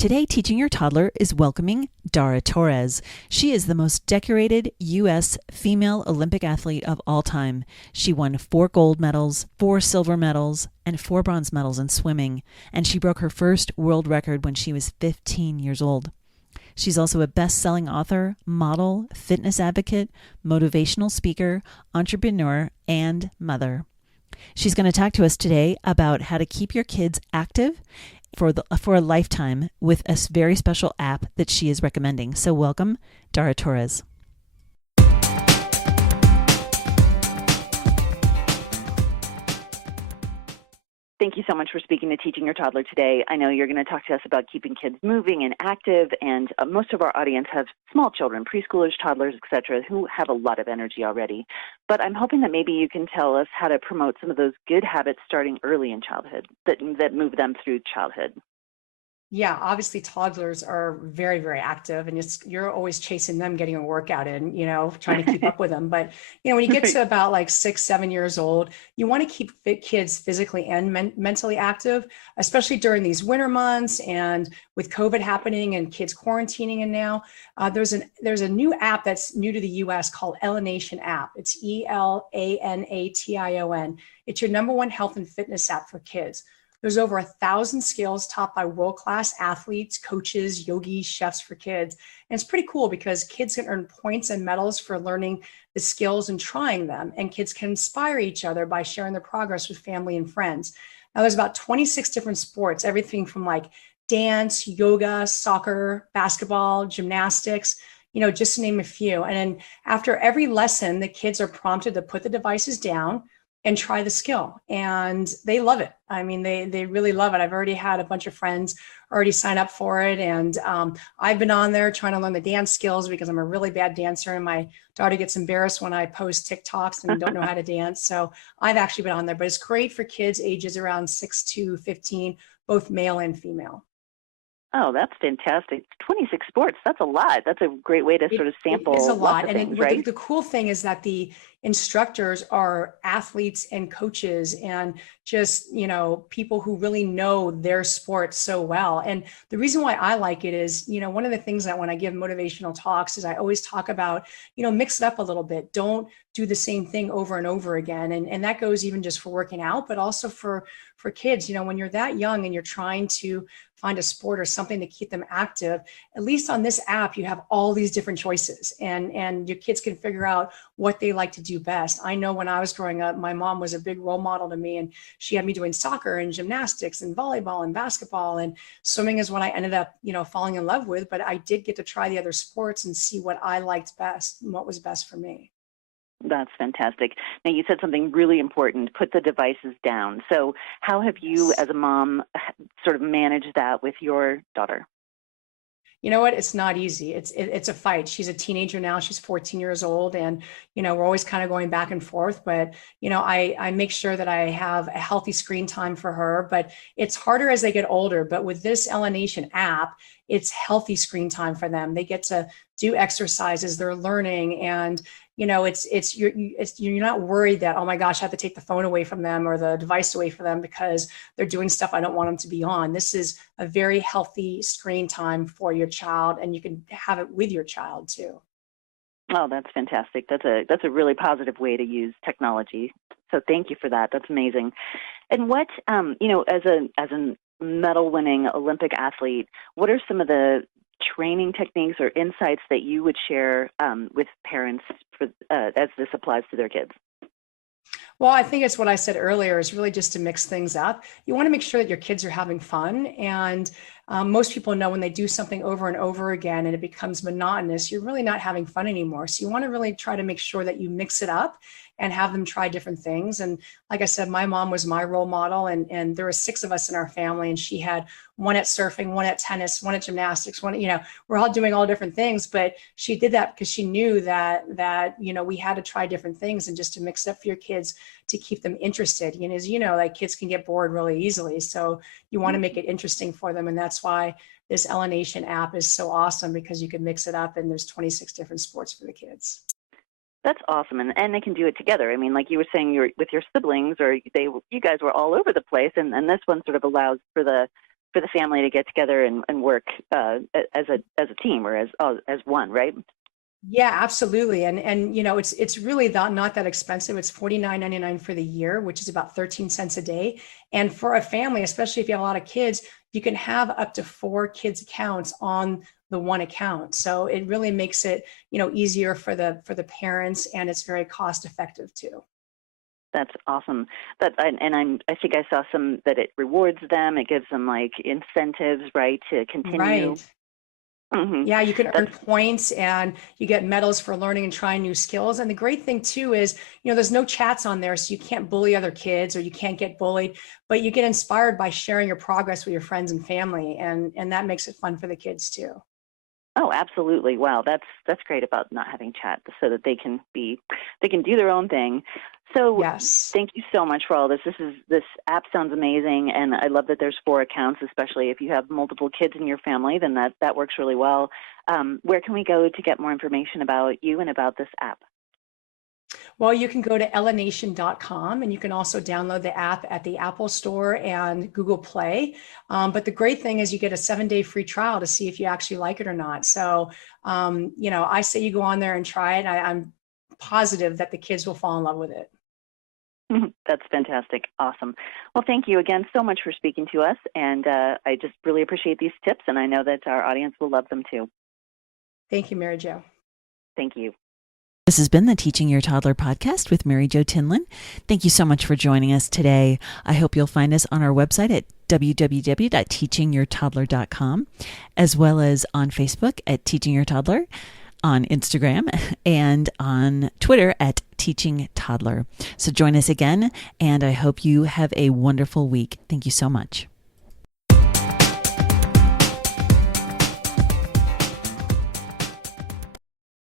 Today, Teaching Your Toddler is welcoming Dara Torres. She is the most decorated U.S. female Olympic athlete of all time. She won 4 gold medals, 4 silver medals, and 4 bronze medals in swimming, and she broke her first world record when she was 15 years old. She's also a best-selling author, model, fitness advocate, motivational speaker, entrepreneur, and mother. She's going to talk to us today about how to keep your kids active for a lifetime with a very special app that she is recommending. So welcome, Dara Torres. Thank you so much for speaking to Teaching Your Toddler today. I know you're going to talk to us about keeping kids moving and active, and most of our audience have small children, preschoolers, toddlers, etc., who have a lot of energy already. But I'm hoping that maybe you can tell us how to promote some of those good habits starting early in childhood that move them through childhood. Yeah, obviously toddlers are very, very active, and you're always chasing them, getting a workout in, trying to keep up with them. But, when you get to about like 6, 7 years old, you want to keep fit kids physically and mentally active, especially during these winter months and with COVID happening and kids quarantining. And now there's a new app that's new to the US called Elanation app. It's Elanation. It's your number one health and fitness app for kids. There's over 1,000 skills taught by world-class athletes, coaches, yogis, chefs for kids. And it's pretty cool because kids can earn points and medals for learning the skills and trying them. And kids can inspire each other by sharing their progress with family and friends. Now there's about 26 different sports, everything from like dance, yoga, soccer, basketball, gymnastics, just to name a few. And then after every lesson, the kids are prompted to put the devices down and try the skill. And they love it. I mean, they really love it. I've already had a bunch of friends already sign up for it. And I've been on there trying to learn the dance skills because I'm a really bad dancer. And my daughter gets embarrassed when I post TikToks and don't know how to dance. So I've actually been on there, but it's great for kids ages around 6 to 15, both male and female. Oh, that's fantastic. 26 sports, that's a lot. That's a great way to sort of sample. It is a lot. And things, right? The cool thing is that the instructors are athletes and coaches and just, people who really know their sport so well. And the reason why I like it is, one of the things that when I give motivational talks is I always talk about, mix it up a little bit. Don't do the same thing over and over again. And that goes even just for working out, but also for kids. When you're that young and you're trying to find a sport or something to keep them active, at least on this app, you have all these different choices and your kids can figure out what they like to do best. I know when I was growing up, my mom was a big role model to me, and she had me doing soccer and gymnastics and volleyball and basketball, and swimming is what I ended up, falling in love with, but I did get to try the other sports and see what I liked best and what was best for me. That's fantastic. Now, you said something really important, put the devices down. So how have you as a mom sort of managed that with your daughter? You know what? It's not easy. It's a fight. She's a teenager now. She's 14 years old. And, we're always kind of going back and forth. But, I make sure that I have a healthy screen time for her. But it's harder as they get older. But with this Elanation app, it's healthy screen time for them. They get to do exercises. They're learning. And, you're not worried that, oh my gosh, I have to take the phone away from them or the device away from them because they're doing stuff I don't want them to be on. This is a very healthy screen time for your child, and you can have it with your child too. Oh, that's fantastic. That's a really positive way to use technology. So thank you for that. That's amazing. And what, as a medal-winning Olympic athlete, what are some of the training techniques or insights that you would share with parents as this applies to their kids? Well, I think it's what I said earlier is really just to mix things up. You want to make sure that your kids are having fun. And most people know when they do something over and over again and it becomes monotonous, you're really not having fun anymore. So you want to really try to make sure that you mix it up and have them try different things. And like I said, my mom was my role model, and there were 6 of us in our family, and she had one at surfing, one at tennis, one at gymnastics, we're all doing all different things, but she did that because she knew that we had to try different things and just to mix it up for your kids to keep them interested. As like kids can get bored really easily. So you want to make it interesting for them. And that's why this Elanation app is so awesome, because you can mix it up and there's 26 different sports for the kids. That's awesome, and they can do it together. I mean, like you were saying, you're with your siblings, or you guys were all over the place, and this one sort of allows for the for the family to get together and work as a team or as one, right? Yeah, absolutely. And it's really not that expensive. It's $49.99 for the year, which is about 13 cents a day. And for a family, especially if you have a lot of kids, you can have up to 4 kids accounts on the one account. So it really makes it, easier for the parents, and it's very cost effective too. That's awesome. I think I saw some that it rewards them. It gives them like incentives, right, to continue. Right. Hmm. Yeah, you can earn That's points and you get medals for learning and trying new skills. And the great thing too is, there's no chats on there, so you can't bully other kids or you can't get bullied, but you get inspired by sharing your progress with your friends and family, and that makes it fun for the kids too. Oh, absolutely. Wow, that's great about not having chat, so that they can do their own thing. So Yes. thank you so much for all this. This app sounds amazing, and I love that there's 4 accounts, especially if you have multiple kids in your family, then that works really well. Where can we go to get more information about you and about this app? Well, you can go to elanation.com, and you can also download the app at the Apple Store and Google Play. But the great thing is you get a 7-day free trial to see if you actually like it or not. So, I say you go on there and try it. I'm positive that the kids will fall in love with it. That's fantastic. Awesome. Well, thank you again so much for speaking to us, and I just really appreciate these tips, and I know that our audience will love them too. Thank you, Mary Jo. Thank you. This has been the Teaching Your Toddler podcast with Mary Jo Tinlin. Thank you so much for joining us today. I hope you'll find us on our website at www.teachingyourtoddler.com, as well as on Facebook at Teaching Your Toddler, on Instagram, and on Twitter at Teaching Toddler. So join us again, and I hope you have a wonderful week. Thank you so much.